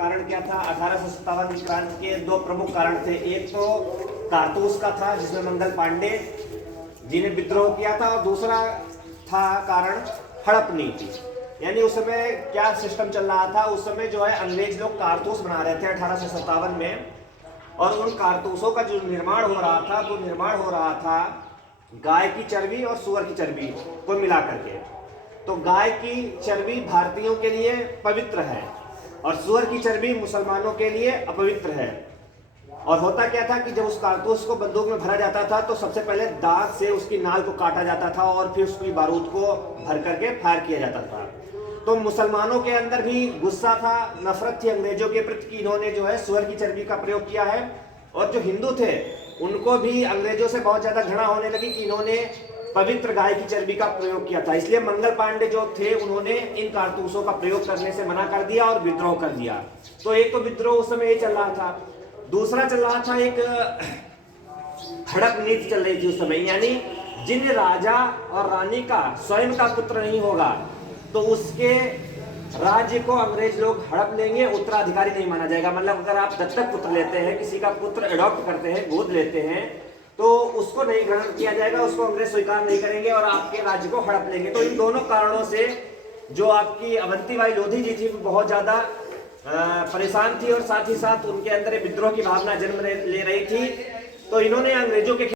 कारण क्या था? 1857 की क्रांति के दो प्रमुख कारण थे। एक तो कारतूस का था, जिसमें मंगल पांडे जी ने विद्रोह किया था, और दूसरा था कारण हड़प नीति। यानी उस समय क्या सिस्टम चल रहा था? उस समय जो है अंग्रेज लोग कारतूस बना रहे थे 1857 में, और उन कारतूसों का जो निर्माण हो रहा था, वो निर्माण हो रहा था गाय की चर्बी और सूअर की चर्बी को मिला करके। तो गाय की चर्बी भारतीयों के लिए पवित्र है और सूअर की चर्बी मुसलमानों के लिए अपवित्र है। और होता क्या था कि जब उस कारतूस को बंदूक में भरा जाता था तो सबसे पहले दांत से उसकी नाल को काटा जाता था और फिर उसकी बारूद को भर करके फायर किया जाता था। तो मुसलमानों के अंदर भी गुस्सा था, नफरत थी अंग्रेजों के प्रति कि इन्होंने जो है सूअर की चर्बी का प्रयोग किया है। और जो हिंदू थे उनको भी अंग्रेजों से बहुत ज्यादा घृणा होने लगी कि इन्होंने पवित्र गाय की चर्बी का प्रयोग किया था। इसलिए मंगल पांडे जो थे उन्होंने इन कारतूसों का प्रयोग करने से मना कर दिया और विद्रोह कर दिया। तो एक तो विद्रोह उस समय ये चल रहा था, दूसरा चल रहा था एक हड़प नीति चल रही थी उस समय। यानी जिन राजा और रानी का स्वयं का पुत्र नहीं होगा तो उसके राज्य को अंग्रेज लोग हड़प लेंगे, उत्तराधिकारी नहीं माना जाएगा। मतलब अगर आप दत्तक पुत्र लेते हैं, किसी का पुत्र एडॉप्ट करते हैं, गोद लेते हैं, तो उसको नहीं ग्रहण किया जाएगा, उसको अंग्रेज स्वीकार नहीं करेंगे और आपके राज्य को हड़प लेंगे। तो इन दोनों कारणों से जो आपकी अवंतीबाई लोधी जी थी वो बहुत ज्यादा परेशान थी और साथ ही साथ उनके अंदर विद्रोह की भावना जन्म ले रही थी। तो इन्होंने अंग्रेजों के